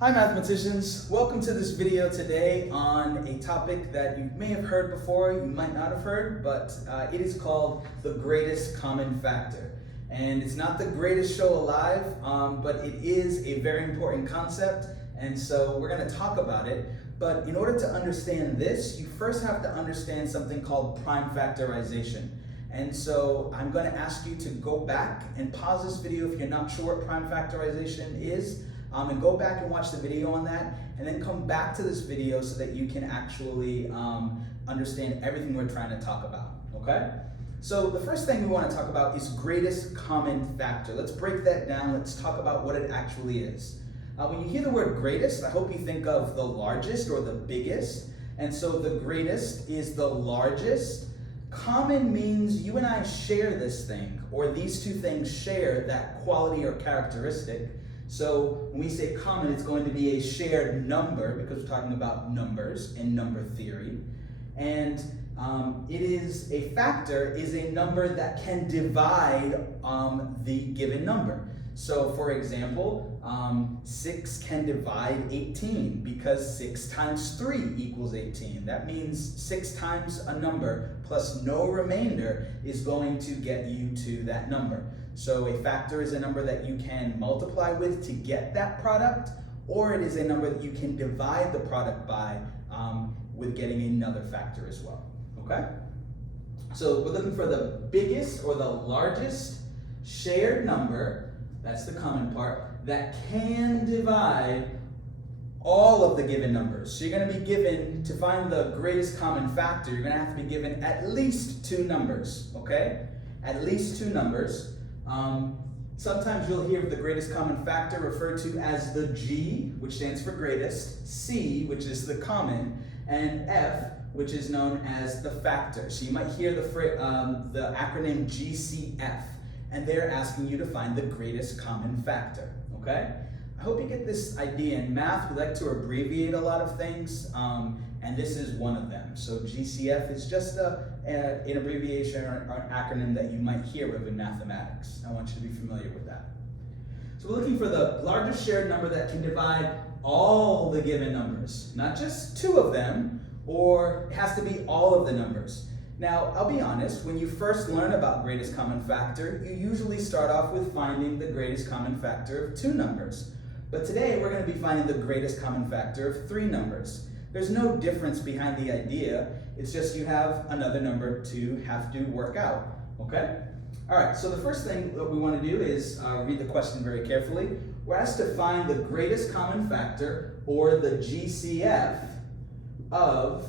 Hi mathematicians, welcome to this video today on a topic that you may have heard before, you might not have heard, but it is called the greatest common factor. And it's not the greatest show alive, but it is a very important concept, and so we're going to talk about it. But in order to understand this, you first have to understand something called prime factorization. And so I'm going to ask you to go back and pause this video if you're not sure what prime factorization is. And go back and watch the video on that, and then come back to this video so that you can actually understand everything we're trying to talk about, okay? So the first thing we want to talk about is greatest common factor. Let's break that down. Let's talk about what it actually is. When you hear the word greatest, I hope you think of the largest or the biggest. And so the greatest is the largest. Common means you and I share this thing, or these two things share that quality or characteristic. So when we say common, it's going to be a shared number because we're talking about numbers in number theory. And it is a factor is a number that can divide the given number. So for example, 6 can divide 18 because 6 times 3 equals 18. That means 6 times a number plus no remainder is going to get you to that number. So a factor is a number that you can multiply with to get that product, or it is a number that you can divide the product by with getting another factor as well, okay? So we're looking for the biggest or the largest shared number, that's the common part, that can divide all of the given numbers. So you're going to be given, to find the greatest common factor, you're going to have to be given at least 2 numbers, okay? At least 2 numbers. Sometimes you'll hear the greatest common factor referred to as the G, which stands for greatest, C, which is the common, and F, which is known as the factor. So you might hear the acronym GCF, and they're asking you to find the greatest common factor, okay? I hope you get this idea. In math, we like to abbreviate a lot of things, and this is one of them. So GCF is just an abbreviation or an acronym that you might hear of in mathematics. I want you to be familiar with that. So we're looking for the largest shared number that can divide all the given numbers, not just 2 of them, or it has to be all of the numbers. Now, I'll be honest, when you first learn about greatest common factor, you usually start off with finding the greatest common factor of 2 numbers. But today, we're going to be finding the greatest common factor of 3 numbers. There's no difference behind the idea. It's just you have another number to have to work out, okay? All right, so the first thing that we want to do is read the question very carefully. We're asked to find the greatest common factor, or the GCF, of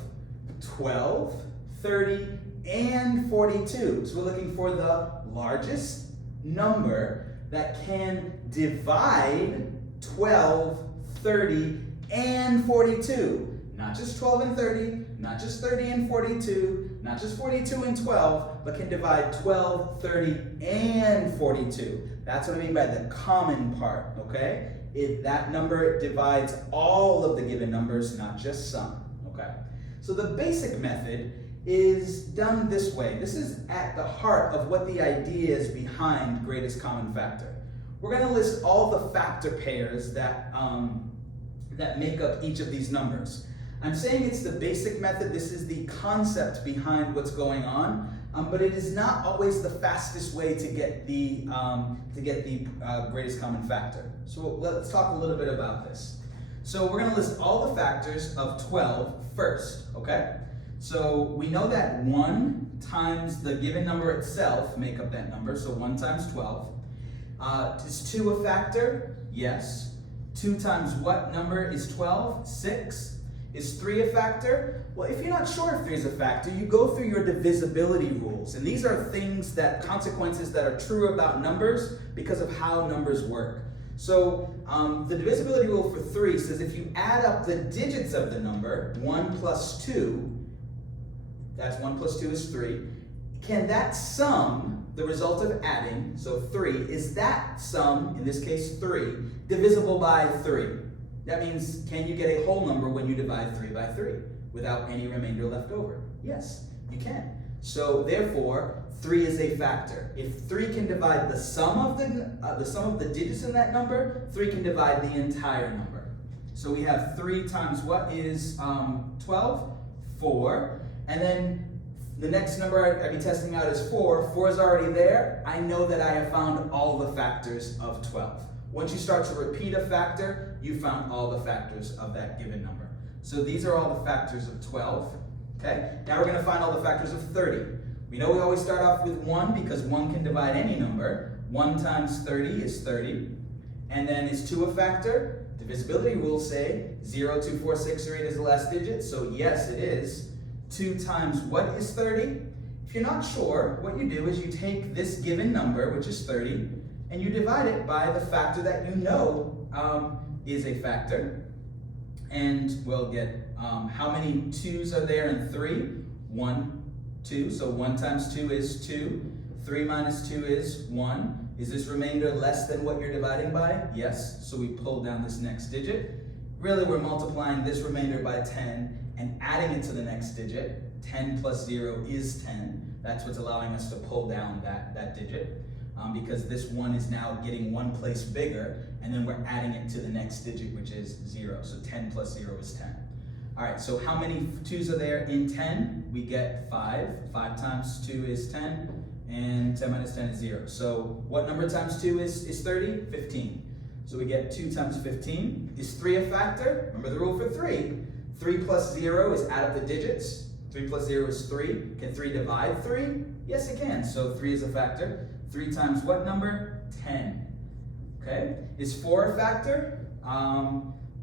12, 30, and 42. So we're looking for the largest number that can divide 12, 30, and 42. Not just 12 and 30, not just 30 and 42, not just 42 and 12, but can divide 12, 30, and 42. That's what I mean by the common part, okay? That number divides all of the given numbers, not just some, okay? So the basic method is done this way. This is at the heart of what the idea is behind greatest common factor. We're going to list all the factor pairs that make up each of these numbers. I'm saying it's the basic method. This is the concept behind what's going on, but it is not always the fastest way to get the greatest common factor. So let's talk a little bit about this. So we're going to list all the factors of 12 first, okay? So we know that 1 times the given number itself make up that number, so 1 times 12. Is 2 a factor? Yes. 2 times what number is 12? 6. Is 3 a factor? Well, if you're not sure if 3 is a factor, you go through your divisibility rules. And these are things consequences that are true about numbers because of how numbers work. So the divisibility rule for 3 says if you add up the digits of the number, 1 plus 2, that's 1 plus 2 is 3, can that sum, the result of adding, so 3, is that sum, in this case 3, divisible by 3? That means, can you get a whole number when you divide 3 by 3 without any remainder left over? Yes, you can. So therefore, 3 is a factor. If 3 can divide the sum of the digits in that number, 3 can divide the entire number. So we have 3 times what is 12? 4. And then the next number I'd be testing out is 4. 4 is already there. I know that I have found all the factors of 12. Once you start to repeat a factor, you found all the factors of that given number. So these are all the factors of 12. Okay? Now we're going to find all the factors of 30. We know we always start off with 1 because 1 can divide any number. 1 times 30 is 30. And then is 2 a factor? Divisibility rules say 0, 2, 4, 6, or 8 is the last digit. So yes, it is. 2 times what is 30? If you're not sure, what you do is you take this given number, which is 30, and you divide it by the factor that you know is a factor. And we'll get how many 2's are there in 3? 1, 2. So 1 times 2 is 2. 3 minus 2 is 1. Is this remainder less than what you're dividing by? Yes. So we pull down this next digit. Really, we're multiplying this remainder by 10 and adding it to the next digit. 10 plus 0 is 10. That's what's allowing us to pull down that digit. Because this 1 is now getting one place bigger, and then we're adding it to the next digit, which is 0. So 10 plus 0 is 10. All right, so how many 2's are there in 10? We get 5. 5 times 2 is 10, and 10 minus 10 is 0. So what number times 2 is 30? 15. So we get 2 times 15. Is 3 a factor? Remember the rule for 3. 3 plus 0 is add up the digits. 3 plus 0 is 3. Can 3 divide 3? Yes, it can. So 3 is a factor. 3 times what number? 10. Okay. Is 4 a factor?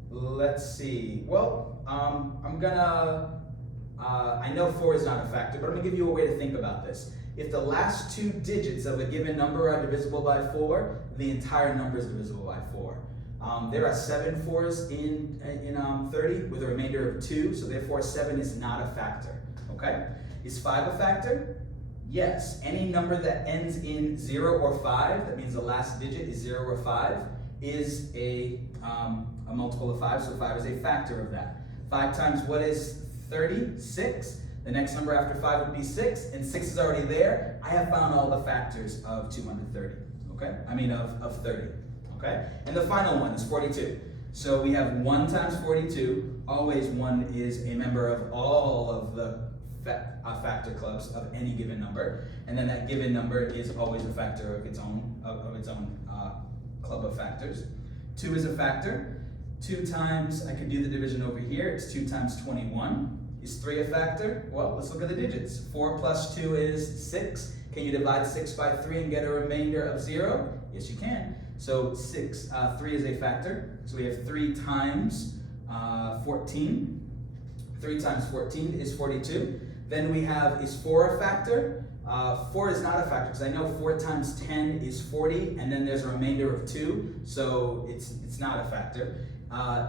Let's see. Well, I know 4 is not a factor, but I'm going to give you a way to think about this. If the last 2 digits of a given number are divisible by 4, the entire number is divisible by 4. There are 7 4's in 30 with a remainder of 2, so therefore 7 is not a factor. Okay? Is 5 a factor? Yes. Any number that ends in 0 or 5, that means the last digit is 0 or 5, is a multiple of 5, so 5 is a factor of that. 5 times what is 30? 6. The next number after 5 would be 6, and 6 is already there. I have found all the factors of 230, okay? Of 30, okay? And the final one is 42. So we have 1 times 42. Always 1 is a member of all of the factor clubs of any given number, and then that given number is always a factor of its own club of factors. 2 is a factor. 2 times, I could do the division over here, it's 2 times 21. Is 3 a factor? Well, let's look at the digits. 4 plus 2 is 6. Can you divide 6 by 3 and get a remainder of 0? Yes, you can. So 3 is a factor. So we have 3 times 14. 3 times 14 is 42. Then we have, is 4 a factor? 4 is not a factor, because I know 4 times 10 is 40, and then there's a remainder of 2, so it's not a factor.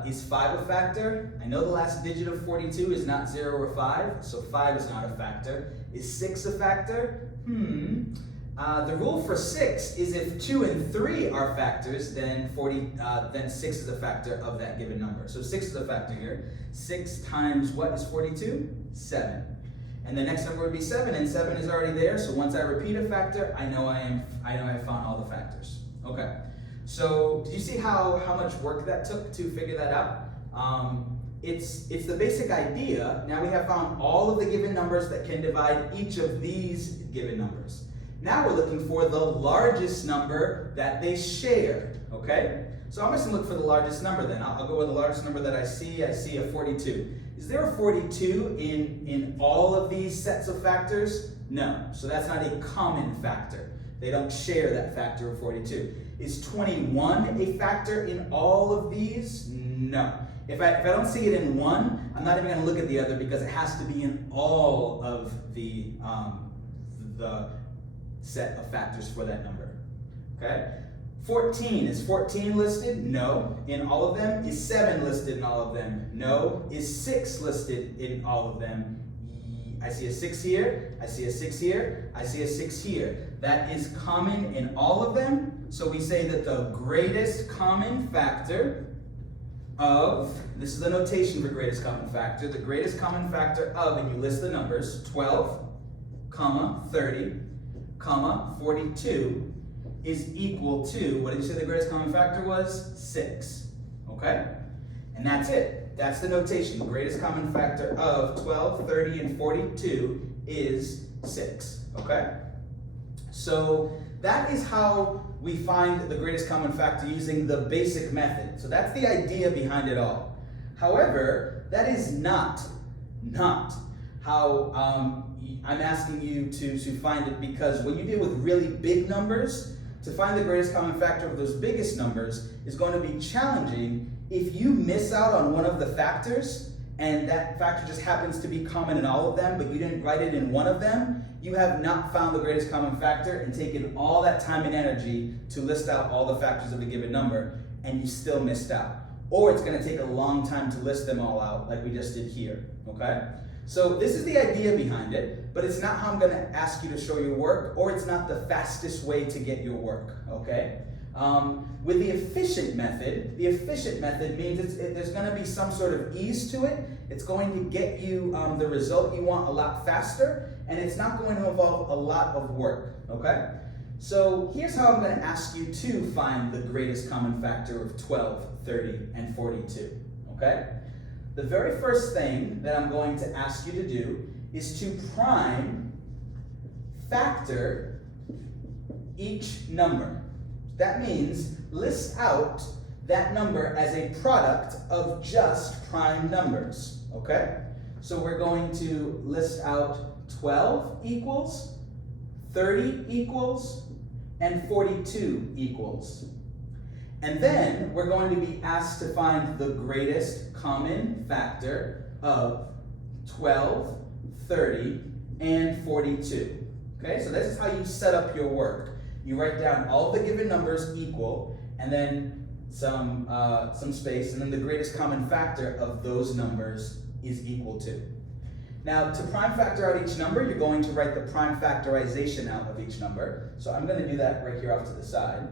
Is 5 a factor? I know the last digit of 42 is not 0 or 5, so 5 is not a factor. Is 6 a factor? The rule for 6 is if 2 and 3 are factors, then 6 is a factor of that given number. So 6 is a factor here. 6 times what is 42? 7. And the next number would be 7, and 7 is already there, so once I repeat a factor, I know I have found all the factors. Okay. So, did you see how much work that took to figure that out? It's the basic idea. Now we have found all of the given numbers that can divide each of these given numbers. Now we're looking for the largest number that they share, okay? So I'm just going to look for the largest number then. I'll go with the largest number that I see. I see a 42. Is there a 42 in all of these sets of factors? No. So that's not a common factor. They don't share that factor of 42. Is 21 a factor in all of these? No. If I don't see it in one, I'm not even going to look at the other because it has to be in all of the set of factors for that number. Okay? 14, is 14 listed? No. In all of them? Is 7 listed in all of them? No. Is 6 listed in all of them? I see a 6 here, I see a 6 here, I see a 6 here. That is common in all of them. So we say that the greatest common factor of, this is the notation for greatest common factor, the greatest common factor of, and you list the numbers, 12, 30, 42, is equal to, what did you say the greatest common factor was? 6. Okay? And that's it. That's the notation. The greatest common factor of 12, 30, and 42 is 6, okay? So that is how we find the greatest common factor using the basic method. So that's the idea behind it all. However, that is not how I'm asking you to find it, because when you deal with really big numbers, to find the greatest common factor of those biggest numbers is going to be challenging if you miss out on one of the factors and that factor just happens to be common in all of them, but you didn't write it in one of them. You have not found the greatest common factor and taken all that time and energy to list out all the factors of a given number, and you still missed out. Or it's going to take a long time to list them all out like we just did here, okay? So this is the idea behind it, but it's not how I'm going to ask you to show your work, or it's not the fastest way to get your work, okay? With the efficient method means there's going to be some sort of ease to it. It's going to get you the result you want a lot faster, and it's not going to involve a lot of work, okay? So here's how I'm going to ask you to find the greatest common factor of 12, 30, and 42, okay? The very first thing that I'm going to ask you to do is to prime factor each number. That means list out that number as a product of just prime numbers, okay? So we're going to list out 12 equals, 30 equals, and 42 equals. And then we're going to be asked to find the greatest common factor of 12, 30, and 42. Okay, so this is how you set up your work. You write down all the given numbers equal, and then some space, and then the greatest common factor of those numbers is equal to. Now, to prime factor out each number, you're going to write the prime factorization out of each number. So I'm going to do that right here off to the side.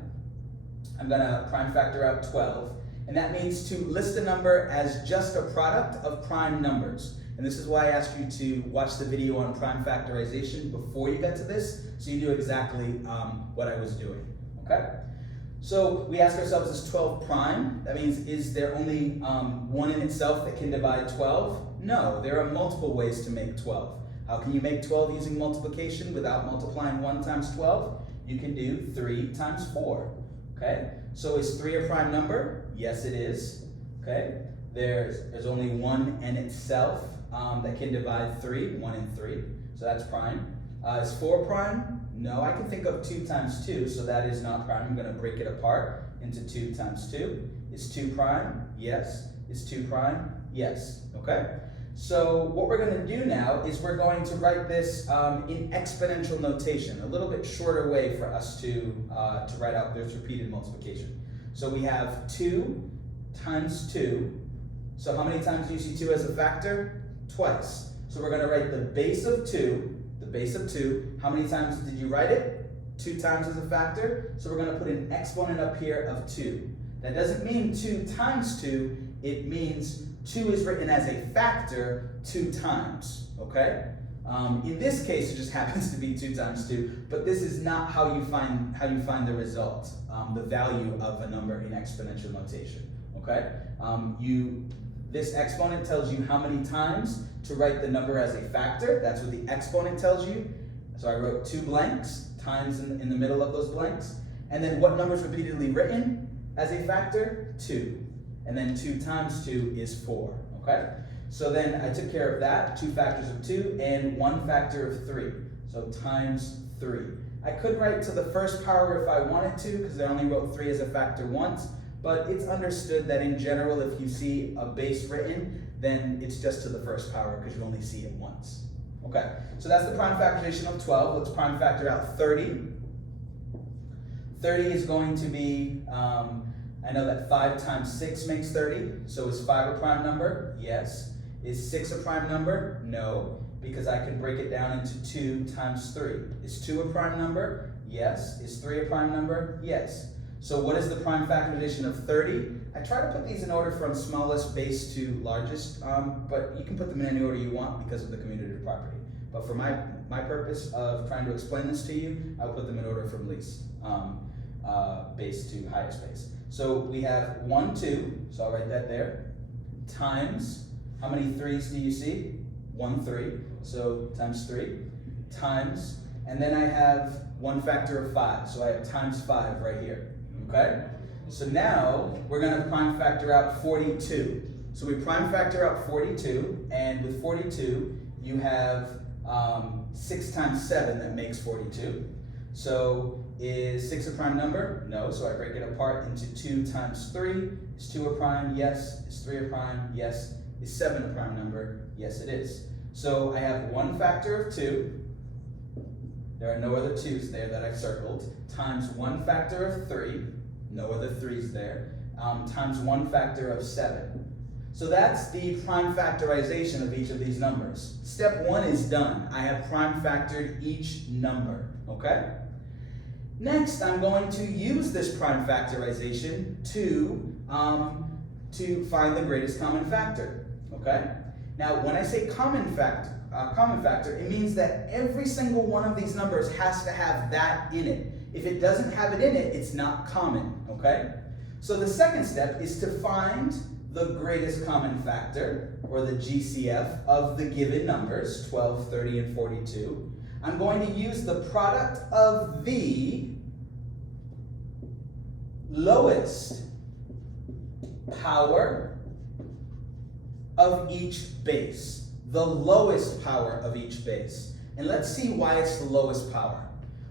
I'm going to prime factor out 12, and that means to list a number as just a product of prime numbers. And this is why I asked you to watch the video on prime factorization before you get to this, so you do exactly what I was doing, okay? So we ask ourselves, is 12 prime? That means, is there only one in itself that can divide 12? No, there are multiple ways to make 12. How can you make 12 using multiplication without multiplying 1 times 12? You can do 3 times 4, okay? So is 3 a prime number? Yes, it is, okay? There's only 1 in itself that can divide 3, 1 and 3, so that's prime. Is 4 prime? No, I can think of 2 times 2, so that is not prime. I'm going to break it apart into 2 times 2. Is 2 prime? Yes. Is 2 prime? Yes. Okay? So what we're going to do now is we're going to write this in exponential notation, a little bit shorter way for us to write out this repeated multiplication. So we have 2 times 2. So how many times do you see 2 as a factor? Twice. So we're going to write the base of 2. The base of 2, how many times did you write it? 2 times as a factor, so we're going to put an exponent up here of 2. That doesn't mean 2 times 2, it means 2 is written as a factor 2 times, okay? In this case, it just happens to be 2 times 2, but this is not how you find the result, the value of a number in exponential notation, okay? This exponent tells you how many times to write the number as a factor. That's what the exponent tells you. So I wrote 2 blanks, times in the middle of those blanks. And then what number is repeatedly written as a factor? 2. And then 2 times 2 is 4, okay? So then I took care of that, 2 factors of 2 and 1 factor of 3. So times 3. I could write to the first power if I wanted to, because I only wrote 3 as a factor once. But it's understood that in general, if you see a base written, then it's just to the first power because you only see it once. Okay, so that's the prime factorization of 12. Let's prime factor out 30. 30 is going to be, I know that 5 times 6 makes 30. So is 5 a prime number? Yes. Is 6 a prime number? No, because I can break it down into 2 times 3. Is 2 a prime number? Yes. Is 3 a prime number? Yes. So what is the prime factorization of 30? I try to put these in order from smallest base to largest, but you can put them in any order you want because of the commutative property. But for my purpose of trying to explain this to you, I'll put them in order from least base to highest base. So we have 1, 2, so I'll write that there. times, how many 3's do you see? 1 3, so times 3, times, and then I have 1 factor of 5, so I have times 5 right here, okay? So now we're going to prime factor out 42. So we prime factor out 42, and with 42 you have 6 times 7 that makes 42. So is 6 a prime number? No, so I break it apart into 2 times 3. Is 2 a prime? Yes. Is 3 a prime? Yes. Is 7 a prime number? Yes, it is. So I have 1 factor of 2. There are no other 2's there that I've circled. Times 1 factor of 3. No other 3's there. Times 1 factor of 7. So that's the prime factorization of each of these numbers. Step 1 is done. I have prime factored each number, okay? Next, I'm going to use this prime factorization to find the greatest common factor, okay? Now, when I say common factor, it means that every single one of these numbers has to have that in it. If it doesn't have it in it, it's not common, okay? So the second step is to find the greatest common factor, or the GCF, of the given numbers, 12, 30, and 42. I'm going to use the product of the lowest power of each base. The lowest power of each base. And let's see why it's the lowest power.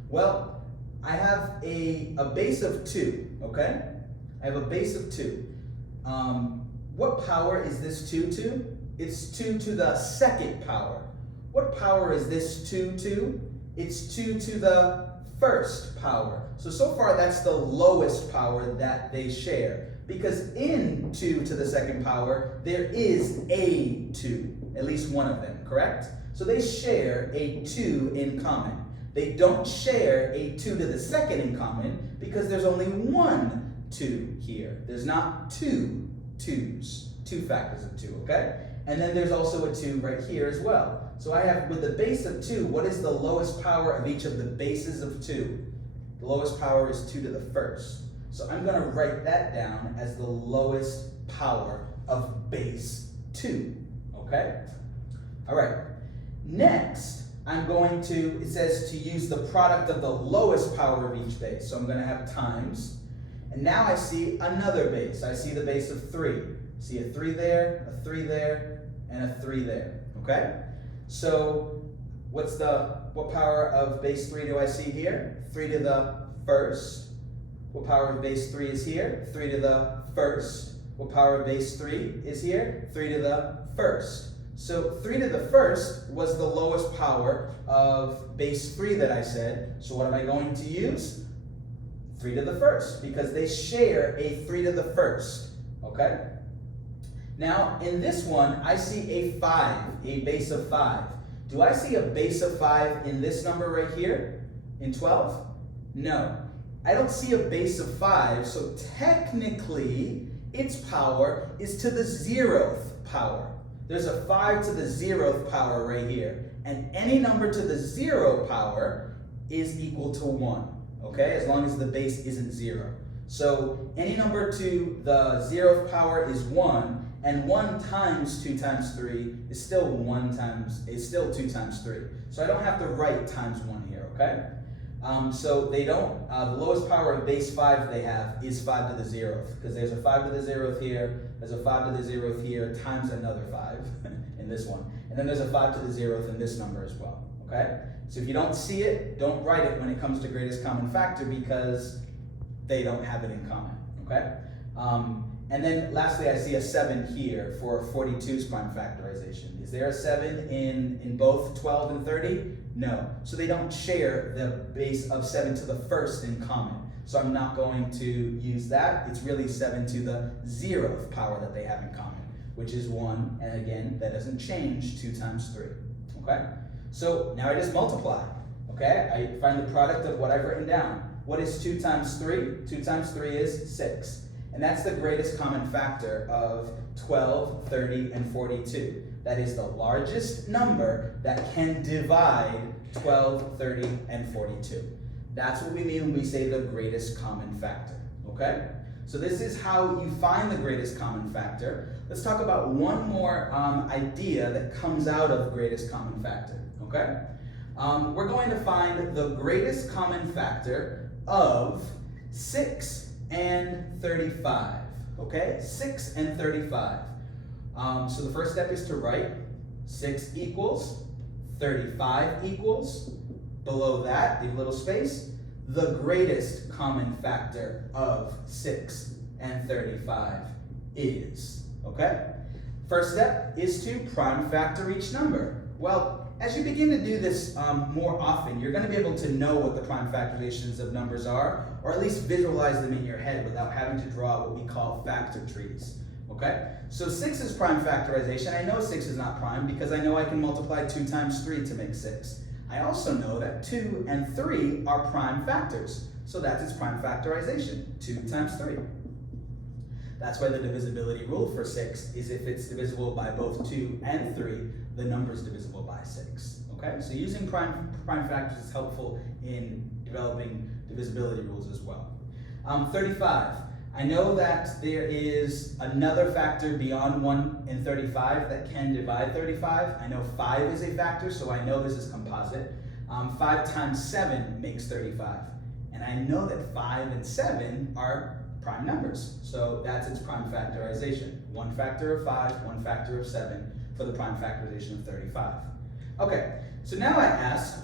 Well, I have a base of 2, okay? I have a base of 2. What power is this 2 to? It's 2 to the second power. What power is this 2 to? It's 2 to the first power. So far that's the lowest power that they share. Because in 2 to the second power, there is a 2, at least one of them, correct? So they share a 2 in common. They don't share a 2 to the second in common because there's only one 2 here. There's not 2 2's, 2 factors of 2, okay? And then there's also a 2 right here as well. So I have, with the base of 2, what is the lowest power of each of the bases of 2? The lowest power is 2 to the first. So I'm going to write that down as the lowest power of base 2, okay? All right. Next, I'm going to, it says to use the product of the lowest power of each base. So I'm going to have times. And now I see another base. I see the base of 3. See a 3 there, a 3 there, and a 3 there, okay? So what power of base 3 do I see here? 3 to the first. What power of base 3 is here? 3 to the first. What power of base 3 is here? 3 to the first. So 3 to the first was the lowest power of base 3 that I said. So what am I going to use? 3 to the first, because they share a 3 to the first, okay? Now, in this one, I see a 5, a base of 5. Do I see a base of 5 in this number right here, in 12? No. I don't see a base of 5, so technically, its power is to the 0th power. There's a 5 to the 0th power right here, and any number to the 0 power is equal to 1. Okay, as long as the base isn't 0. So any number to the 0th power is 1, and 1 times 2 times 3 is still 2 times 3. So I don't have to write times 1 here, okay? So they don't, the lowest power of base 5 they have is 5 to the 0th, because there's a 5 to the 0th here, there's a 5 to the 0th here, times another 5 in this one. And then there's a 5 to the 0th in this number as well, okay? So if you don't see it, don't write it when it comes to greatest common factor because they don't have it in common, okay? And then lastly, I see a 7 here for 42's prime factorization. Is there a 7 in both 12 and 30? No. So they don't share the base of 7 to the first in common. So I'm not going to use that. It's really 7 to the 0th power that they have in common, which is 1. And again, that doesn't change 2 times 3, okay? So now I just multiply, okay? I find the product of what I've written down. What is 2 times 3? 2 times 3 is 6. And that's the greatest common factor of 12, 30, and 42. That is the largest number that can divide 12, 30, and 42. That's what we mean when we say the greatest common factor, okay? So this is how you find the greatest common factor. Let's talk about one more idea that comes out of greatest common factor, okay? We're going to find the greatest common factor of 6 and 35, okay? 6 and 35. So the first step is to write 6 equals, 35 equals, below that, leave a little space, the greatest common factor of 6 and 35 is, okay? First step is to prime factor each number. Well, as you begin to do this more often, you're going to be able to know what the prime factorizations of numbers are, or at least visualize them in your head without having to draw what we call factor trees, okay? So 6 is prime factorization. I know 6 is not prime because I know I can multiply 2 times 3 to make 6. I also know that 2 and 3 are prime factors, so that's its prime factorization, 2 times 3. That's why the divisibility rule for 6 is if it's divisible by both 2 and 3, the number is divisible by 6, okay? So using prime factors is helpful in developing divisibility rules as well. 35. I know that there is another factor beyond 1 in 35 that can divide 35. I know 5 is a factor, so I know this is composite. 5 times 7 makes 35. And I know that 5 and 7 are prime numbers, so that's its prime factorization. 1 factor of 5, 1 factor of 7 for the prime factorization of 35. Okay, so now I ask,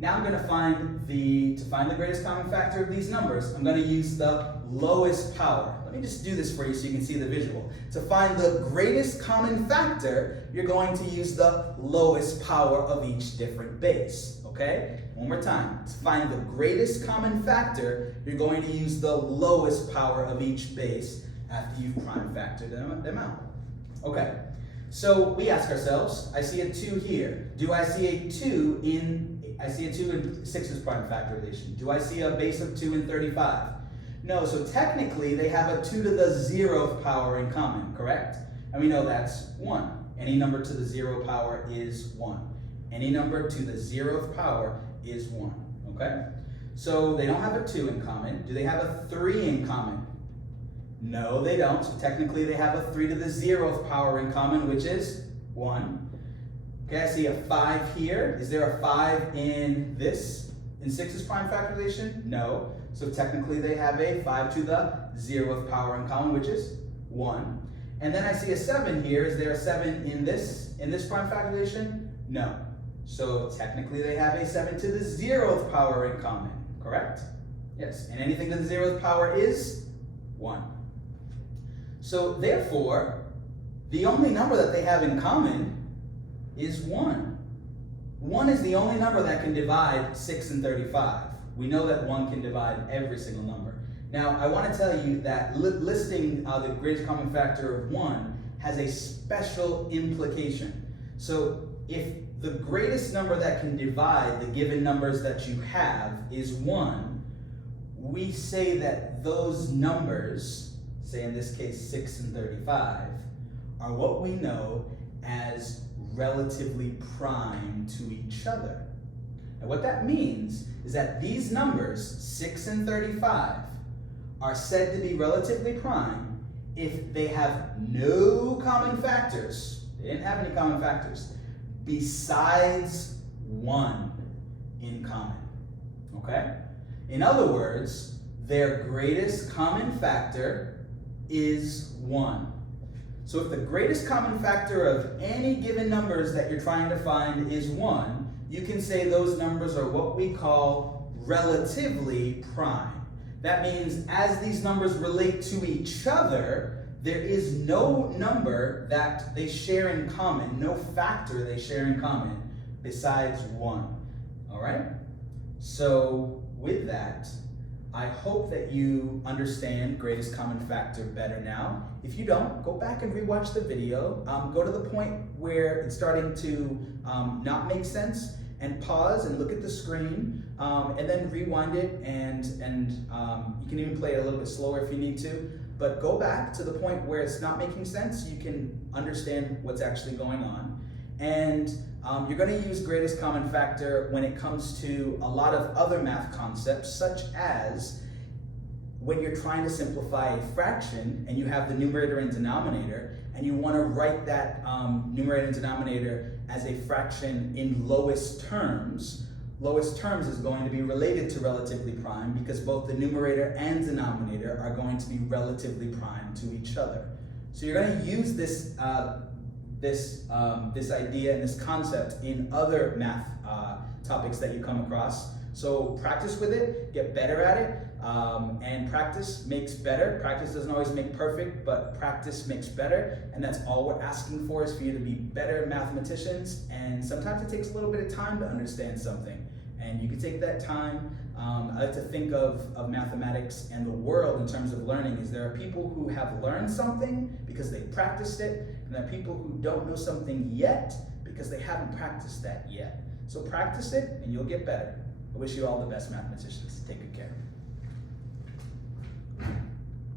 now I'm going to find the greatest common factor of these numbers, I'm going to use the lowest power. Let me just do this for you so you can see the visual. To find the greatest common factor, you're going to use the lowest power of each different base, okay? One more time. To find the greatest common factor, you're going to use the lowest power of each base after you've prime factored them out. Okay, so we ask ourselves, I see a 2 here. Do I see a 2 in 6's prime factorization? Do I see a base of 2 in 35? No, so technically they have a 2 to the 0th power in common, correct? And we know that's 1. Any number to the 0 power is 1. Any number to the 0th power is 1, okay? So they don't have a 2 in common. Do they have a 3 in common? No, they don't. So technically they have a 3 to the 0th power in common, which is 1. Okay, I see a 5 here. Is there a 5 in 6's prime factorization? No. So technically they have a 5 to the 0th power in common, which is 1. And then I see a 7 here. Is there a 7 in this prime factorization? No. So technically they have a 7 to the 0th power in common, correct? Yes, and anything to the 0th power is 1. So therefore, the only number that they have in common is 1. 1 is the only number that can divide 6 and 35. We know that 1 can divide every single number. Now, I want to tell you that listing the greatest common factor of 1 has a special implication. So if the greatest number that can divide the given numbers that you have is 1, we say that those numbers, say in this case 6 and 35, are what we know as relatively prime to each other. And what that means is that these numbers, 6 and 35, are said to be relatively prime if they have no common factors. They didn't have any common factors besides 1 in common, okay? In other words, their greatest common factor is 1. So if the greatest common factor of any given numbers that you're trying to find is 1, you can say those numbers are what we call relatively prime. That means as these numbers relate to each other, there is no number that they share in common, no factor they share in common besides 1. All right? So with that, I hope that you understand greatest common factor better now. If you don't, go back and rewatch the video. Go to the point where it's starting to not make sense and pause and look at the screen and then rewind it and you can even play it a little bit slower if you need to. But go back to the point where it's not making sense. You can understand what's actually going on. And you're going to use greatest common factor when it comes to a lot of other math concepts, such as when you're trying to simplify a fraction and you have the numerator and denominator, and you want to write that numerator and denominator as a fraction in lowest terms is going to be related to relatively prime because both the numerator and denominator are going to be relatively prime to each other. So you're going to use this idea and this concept in other math topics that you come across. So practice with it, get better at it, and practice makes better. Practice doesn't always make perfect, but practice makes better, and that's all we're asking for is for you to be better mathematicians, and sometimes it takes a little bit of time to understand something, and you can take that time. I like to think of mathematics and the world in terms of learning is there are people who have learned something because they practiced it, and there are people who don't know something yet because they haven't practiced that yet. So practice it and you'll get better. I wish you all the best, mathematicians. Take good care.